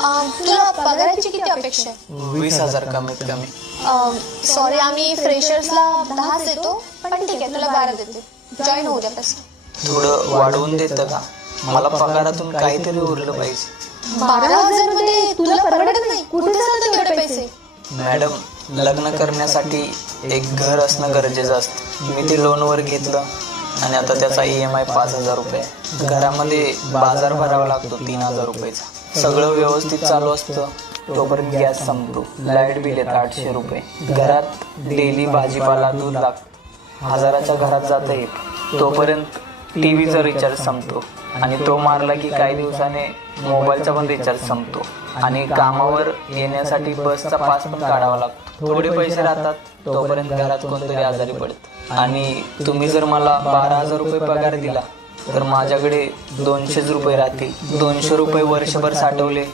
तुला पगाराची किती अपेक्षा आहे? 20,000 कमीत कमी. सॉरी, आम्ही फ्रेशर्सला 10 देतो, पण ठीक आहे, तुला 12 देते. जॉईन होऊ द्या. तसं थोडं वाढवून देतं का? मला पगारातून काहीतरी उरलं पाहिजे. 12,000 मध्ये तुला परवडत नाही. कुठे जातात तेवढे पैसे? मॅडम, लग्न करण्यासाठी एक घर असणं गरजेचं असतं. मी ते लोनवर घेतलं आणि आता त्याचा EMI 5,000 रुपये. घरामध्ये बाजार भरावा लागतो 3,000 रुपयाचा. सगळं व्यवस्थित चालू असतं तोपर्यंत गॅस संपतो, लाईट बिल येतं 800 रुपये. घरात डेली भाजीपाला दूध लागतं, 1000च्या घरात जातं येत. तोपर्यंत TVचा रिचार्ज संपतो आणि तो मारला की काही दिवसाने मोबाईलचा पण रिचार्ज संपतो. आणि कामावर येण्यासाठी बसचा पास पण काढावा लागतो. थोडे पैसे राहतात तोपर्यंत घरात कोणतरी आजारी पडतं. आणि तुम्ही जर मला 12,000 रुपये पगार दिला तर माझ्याकडे 200 रुपये राहतील. 200 रुपये वर्षभर साठवले